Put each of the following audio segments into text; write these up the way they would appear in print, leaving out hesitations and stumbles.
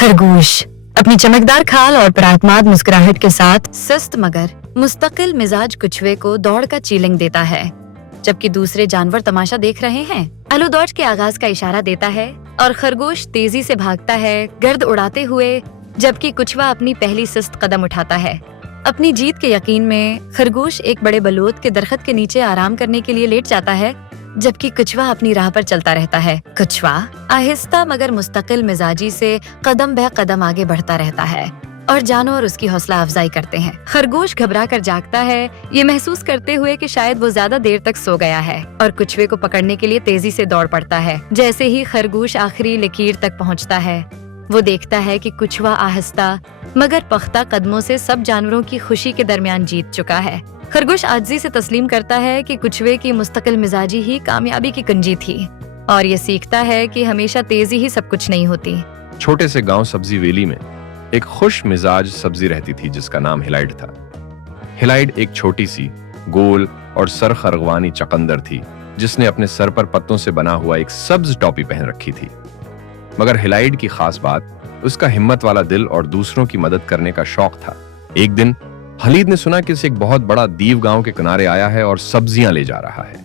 खरगोश अपनी चमकदार खाल और परागमाद मुस्कुराहट के साथ सुस्त मगर मुस्तकिल मिजाज कुछुए को दौड़ का चीलिंग देता है। जबकि दूसरे जानवर तमाशा देख रहे हैं। आलू दौड़ के आगाज का इशारा देता है और खरगोश तेजी से भागता है गर्द उड़ाते हुए, जबकि कुछवा अपनी पहली सुस्त कदम उठाता है। अपनी जीत के यकीन में खरगोश एक बड़े बलोत के दरख्त के नीचे आराम करने के लिए लेट जाता है, जबकि कुछवा अपनी राह पर चलता रहता है। कुछवा आहिस्ता मगर मुस्तकिल मिजाजी से कदम ब कदम आगे बढ़ता रहता है और जानवर उसकी हौसला अफजाई करते हैं। खरगोश घबरा कर जागता है, ये महसूस करते हुए कि शायद वो ज्यादा देर तक सो गया है, और कुछवे को पकड़ने के लिए तेजी से दौड़ पड़ता है। जैसे ही खरगोश आखिरी लकीर तक पहुंचता है, वो देखता है कि कुछवा आहिस्ता मगर पख्ता कदमों से सब जानवरों की खुशी के दरमियान जीत चुका है। खरगोश आजिज़ी से तस्लीम करता है कि कुछवे की मुस्तकिल मिजाजी ही कामयाबी की कुंजी थी, और ये सीखता है कि हमेशा तेजी ही सब कुछ नहीं होती। छोटे से गांव सब्जी वेली में एक खुश मिजाज सब्जी रहती थी जिसका नाम हिलाइड था। हिलाइड एक छोटी सी गोल और सर खरगवानी चकंदर थी जिसने अपने सर पर पत्तों से बना हुआ एक सब्ज टोपी पहन रखी थी। मगर हिलाइड की खास बात उसका हिम्मत वाला दिल और दूसरों की मदद करने का शौक था। एक दिन खलीद ने सुना कि एक बहुत बड़ा दीव गांव के किनारे आया है और सब्जियां ले जा रहा है।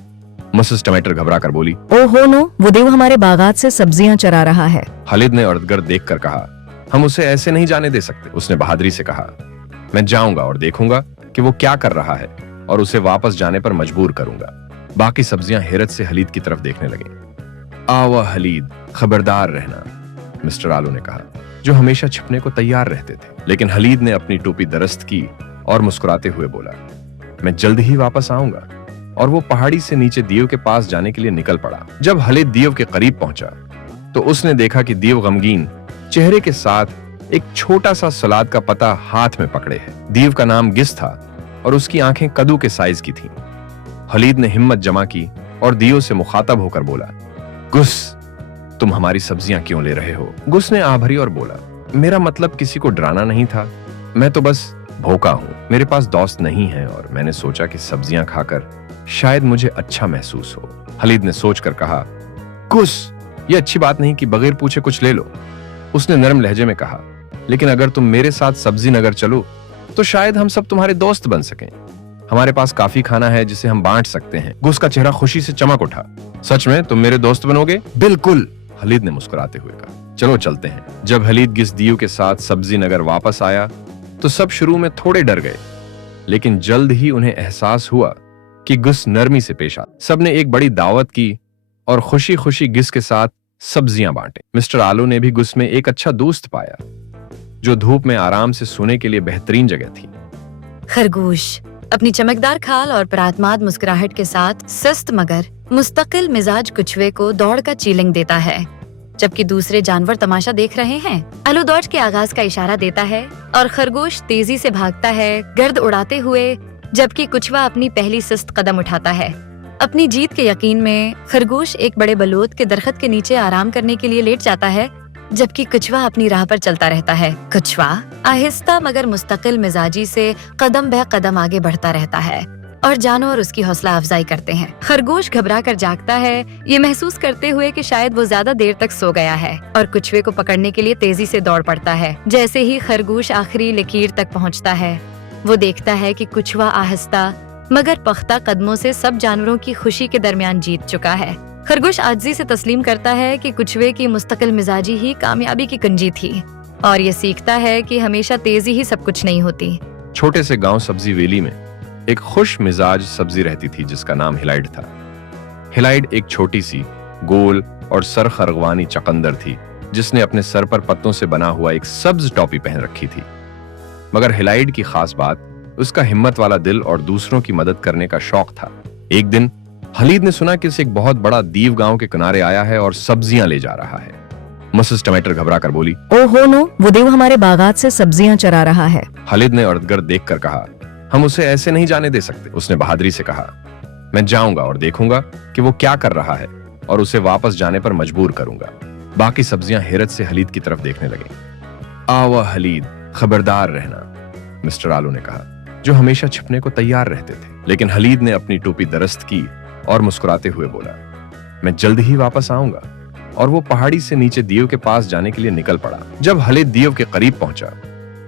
मिसेस टमाटर घबरा कर बोली, ओहो नो, वो देव हमारे बागात से सब्जियां चरा रहा है। खलीद ने इर्द-गिर्द देखकर कहा, हम उसे ऐसे नहीं जाने दे सकते। उसने बहादुरी से कहा, मैं जाऊंगा और देखूंगा कि वो क्या कर रहा है और उसे वापस जाने पर मजबूर करूंगा। बाकी सब्जियां हैरत से खलीद की तरफ देखने लगे। आवा खलीद, खबरदार रहना, मिस्टर आलू ने कहा, जो हमेशा छिपने को तैयार रहते थे। लेकिन खलीद ने अपनी टोपी दरस्त की और मुस्कुराते हुए बोला, मैं जल्द ही वापस आऊंगा। और वो पहाड़ी से नीचे दीव के पास जाने के लिए निकल पड़ा। जब खलीद दीव के करीब पहुंचा तो उसने देखा कि दीव गमगीन चेहरे के साथ एक छोटा सा सलाद का पत्ता हाथ में पकड़े है। दीव का नाम गिस था और उसकी आंखें कद्दू के साइज की थीं। खलीद ने हिम्मत जमा की और दीव से मुखातब होकर बोला, गुस, तुम हमारी सब्जियां क्यों ले रहे हो? गुस ने आह भरी और बोला, मेरा मतलब किसी को डराना नहीं था, मैं तो बस भूखा हूँ। मेरे पास दोस्त नहीं है और मैंने सोचा कि सब्जियां खाकर शायद मुझे अच्छा महसूस हो। खलीद ने सोचकर कहा, गुस, ये अच्छी बात नहीं कि बगैर पूछे कुछ ले लो। उसने नरम लहजे में कहा, लेकिन अगर तुम मेरे साथ सब्जी नगर चलो तो शायद हम सब तुम्हारे दोस्त बन सकें। हमारे पास काफी खाना है जिसे हम बांट सकते हैं। गुस का चेहरा खुशी से चमक उठा। सच में तुम मेरे दोस्त बनोगे? बिल्कुल, खलीद ने मुस्कुराते हुए कहा, चलो चलते हैं। जब खलीद गिस दीव के साथ सब्जी नगर वापस आया तो सब शुरू में थोड़े डर गए, लेकिन जल्द ही उन्हें एहसास हुआ कि गुस नरमी से पेश आता। सबने एक बड़ी दावत की और खुशी खुशी गिस के साथ सब्जियां बांटे। मिस्टर आलू ने भी गुस में एक अच्छा दोस्त पाया जो धूप में आराम से सोने के लिए बेहतरीन जगह थी। खरगोश अपनी चमकदार खाल और परागमाद मुस्कुराहट के साथ सुस्त मगर मुस्तकिल मिजाज कुछवे को दौड़ का चीलिंग देता है, जबकि दूसरे जानवर तमाशा देख रहे हैं। आलू दौड़ के आगाज का इशारा देता है और खरगोश तेजी से भागता है गर्द उड़ाते हुए, जबकि कुछवा अपनी पहली सुस्त कदम उठाता है। अपनी जीत के यकीन में खरगोश एक बड़े बलोत के दरख्त के नीचे आराम करने के लिए लेट जाता है, जबकि कुछवा अपनी राह पर चलता रहता है। कुछवा आहिस्ता मगर मुस्तकिल मिजाजी से कदम ब कदम आगे बढ़ता रहता है और जानवर उसकी हौसला अफजाई करते हैं। खरगोश घबरा कर जागता है, ये महसूस करते हुए कि शायद वो ज्यादा देर तक सो गया है, और कुछवे को पकड़ने के लिए तेजी से दौड़ पड़ता है। जैसे ही खरगोश आखिरी लकीर तक पहुंचता है, वो देखता है कि कुछवा आहिस्ता मगर पख्ता कदमों से सब जानवरों की खुशी के दरमियान जीत चुका है। खरगोश आजिज़ी से तस्लीम करता है कि कुछवे की मुस्तकिल मिजाजी ही कामयाबी की कुंजी थी, और ये सीखता है कि हमेशा तेजी ही सब कुछ नहीं होती। छोटे से गांव सब्जी वेली में एक खुश मिजाज सब्जी रहती थी जिसका नाम हिलाइड था। हिलाइड एक छोटी सी गोल और सर खरगवानी चकंदर थी जिसने अपने सर पर पत्तों से बना हुआ एक सब्ज टोपी पहन रखी थी। मगर हिलाइड की खास बात उसका हिम्मत वाला दिल और दूसरों की मदद करने का शौक था। एक दिन खलीद ने सुना कि एक बहुत बड़ा दीव गांव के किनारे आया है और सब्जियां ले जा रहा है। मिसेस टमाटर घबरा कर बोली, ओहो नो, वो देव हमारे बागात से सब्जियां चरा रहा है। खलीद ने इर्द-गिर्द देखकर कहा, हम उसे ऐसे नहीं जाने दे सकते। उसने बहादुरी से कहा, मैं जाऊंगा और देखूंगा कि वो क्या कर रहा है और उसे वापस जाने पर मजबूर करूंगा। बाकी सब्जियां हैरत से खलीद की तरफ देखने लगे। आवा खलीद, खबरदार रहना, मिस्टर आलू ने कहा, जो हमेशा छिपने को तैयार रहते थे। लेकिन खलीद ने अपनी टोपी दरस्त की और मुस्कुराते हुए बोला, मैं जल्द ही वापस आऊंगा। और वो पहाड़ी से नीचे दीव के पास जाने के लिए निकल पड़ा। जब हलिद दीव के करीब पहुंचा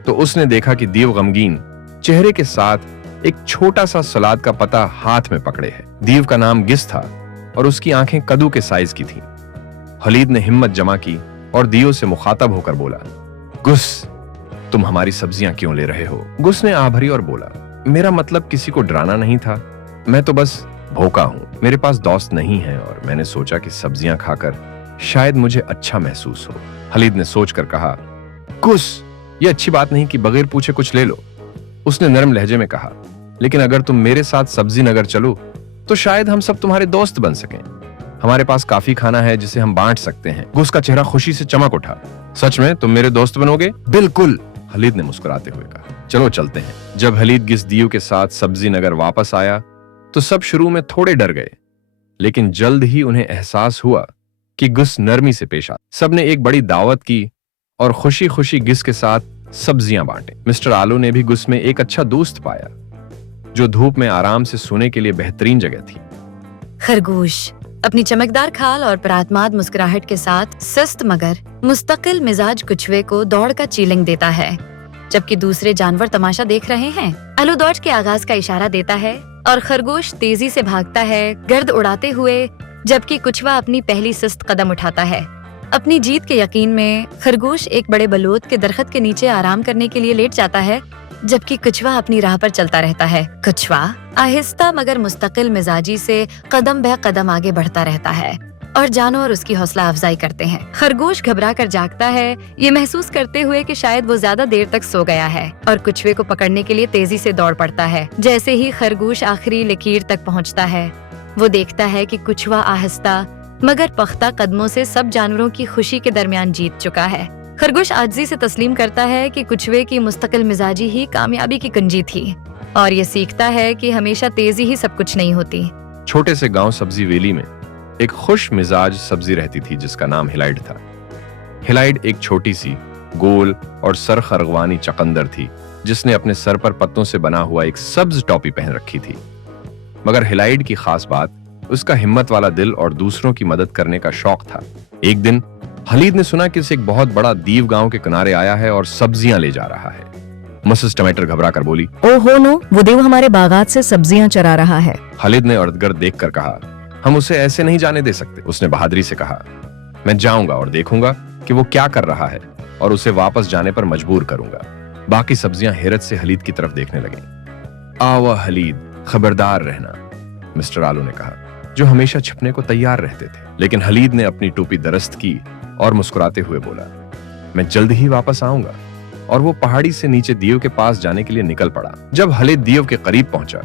तो उसने देखा कि दीव गमगीन चेहरे के साथ एक छोटा सा सलाद का पत्ता हाथ में पकड़े है। दीव का नाम गिस था और उसकी आंखें कद्दू के साइज की थीं। हलीद ने हिम्मत जमा की और दीव से मुखातब होकर बोला, गुस, तुम हमारी सब्जियां क्यों ले रहे हो? गुस ने आह भरी और बोला, मेरा मतलब किसी को डराना नहीं था, मैं तो बस भूखा हूं। मेरे पास दोस्त नहीं है और मैंने सोचा कि सब्जियां खाकर शायद मुझे अच्छा महसूस हो। हलीद ने सोचकर कहा, गुस, ये अच्छी बात नहीं कि बगैर पूछे कुछ ले लो। उसने नरम लहजे में कहा, लेकिन अगर तुम मेरे साथ सब्जी नगर चलो तो शायद हम सब तुम्हारे दोस्त बन सकें। हमारे पास काफी खाना है जिसे हम बांट सकते हैं। गुस का चेहरा खुशी से चमक उठा। सच में तुम मेरे दोस्त बनोगे? बिल्कुल, हलीद ने मुस्कुराते हुए कहा। चलो चलते हैं। जब हलीद गिस दीव के साथ सब्जी नगर वापस आया तो सब शुरू में थोड़े डर गए, लेकिन जल्द ही उन्हें एहसास हुआ कि गुस नरमी से पेश आता। सबने एक बड़ी दावत की और खुशी खुशी गिस के साथ सब्जियां बांटे। मिस्टर आलू ने भी गुस में एक अच्छा दोस्त पाया जो धूप में आराम से सोने के लिए बेहतरीन जगह थी। खरगोश अपनी चमकदार खाल और परात्माद मुस्कुराहट के साथ सुस्त मगर मुस्तकिल मिजाज कुछुए को दौड़ का चीलिंग देता है, जबकि दूसरे जानवर तमाशा देख रहे हैं। आलू दौड़ के आगाज का इशारा देता है और खरगोश तेजी से भागता है, गर्द उड़ाते हुए, जबकि कुछवा अपनी पहली सुस्त कदम उठाता है। अपनी जीत के यकीन में खरगोश एक बड़े बलोत के दरख्त के नीचे आराम करने के लिए लेट जाता है, जबकि कुछवा अपनी राह पर चलता रहता है। कुछवा आहिस्ता मगर मुस्तकिल मिजाजी से कदम ब कदम आगे बढ़ता रहता है और जानवर उसकी हौसला अफजाई करते हैं। खरगोश घबरा कर जागता है, ये महसूस करते हुए कि शायद वो ज्यादा देर तक सो गया है, और कुछवे को पकड़ने के लिए तेजी से दौड़ पड़ता है। जैसे ही खरगोश आखिरी लकीर तक पहुंचता है, वो देखता है कि कुछवा आहिस्ता मगर पख्ता कदमों से सब जानवरों की खुशी के दरमियान जीत चुका है। खरगोश आजिज़ी से तस्लीम करता है कि कुछवे की मुस्तकिल मिजाजी ही कामयाबी की कुंजी थी, और ये सीखता है कि हमेशा तेजी ही सब कुछ नहीं होती। छोटे से गांव सब्जी वेली में एक खुश मिजाज सब्जी रहती थी जिसका नाम हिलाइड था। हिलाइड एक छोटी सी गोल और सर खरगवानी चकंदर थी जिसने अपने सर पर पत्तों से बना हुआ एक सब्ज टोपी पहन रखी थी। मगर हिलाइड की खास बात उसका हिम्मत वाला दिल और दूसरों की मदद करने का शौक था। एक दिन हलीद ने सुना कि उसे एक बहुत बड़ा दीव गांव के किनारे आया है और सब्जियां ले जा रहा है। मिसेस टमाटर घबरा कर बोली, ओहो नो, वो देव हमारे बागात से सब्जियां चरा रहा है। हलीद ने इर्द-गिर्द देखकर कहा, हम उसे ऐसे नहीं जाने दे सकते। उसने बहादुरी से कहा, मैं जाऊंगा और देखूंगा कि वो क्या कर रहा है और उसे वापस जाने पर मजबूर करूंगा। बाकी सब्जियां हैरत से हलीद की तरफ देखने लगी। आवा हलीद, खबरदार रहना, मिस्टर आलू ने कहा, जो हमेशा छिपने को तैयार रहते थे। लेकिन हलीद ने अपनी टोपी दरस्त की और मुस्कुराते हुए बोला, मैं जल्द ही वापस आऊंगा, और वो पहाड़ी से नीचे दीव के पास जाने के लिए निकल पड़ा। जब हलीद दीव के करीब पहुंचा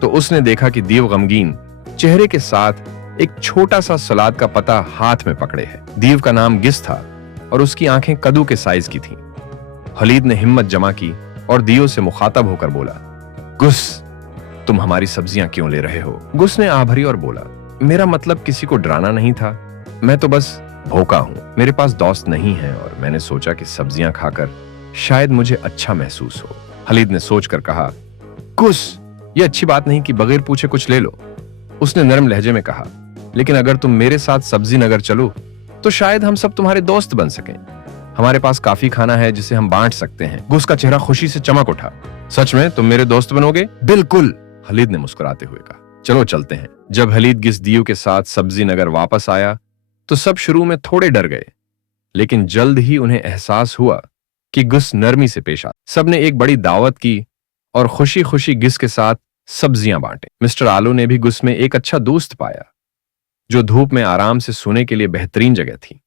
तो उसने देखा कि दीव गमगीन चेहरे के साथ एक छोटा सा सलाद का पत्ता हाथ में पकड़े है। दीव का नाम गिस था और उसकी आंखें कद्दू के साइज की थीं। हलीद ने हिम्मत जमा की और दीव से मुखातब होकर बोला, गुस, तुम हमारी सब्जियां क्यों ले रहे हो? गुस ने आह भरी और बोला, मेरा मतलब किसी को डराना नहीं था, मैं तो बस भूखा हूं। मेरे पास दोस्त नहीं है और मैंने सोचा कि सब्जियां खाकर शायद मुझे अच्छा महसूस हो। हलीद ने सोचकर कहा, गुस, ये अच्छी बात नहीं कि बगैर पूछे कुछ ले लो। उसने नरम लहजे में कहा, लेकिन अगर तुम मेरे साथ सब्जी नगर चलो तो शायद हम सब तुम्हारे दोस्त बन सकें। हमारे पास काफी खाना है जिसे हम बांट सकते हैं। गुस का चेहरा खुशी से चमक उठा। सच में तुम मेरे दोस्त बनोगे? बिल्कुल, हलीद ने मुस्कुराते हुए कहा। चलो चलते हैं। जब हलीद गिस दीव के साथ सब्जी नगर वापस आया तो सब शुरू में थोड़े डर गए, लेकिन जल्द ही उन्हें एहसास हुआ कि गुस नरमी से पेश आता। सबने एक बड़ी दावत की और खुशी खुशी गिस के साथ सब्जियां बांटे। मिस्टर आलू ने भी गुस में एक अच्छा दोस्त पाया जो धूप में आराम से सोने के लिए बेहतरीन जगह थी।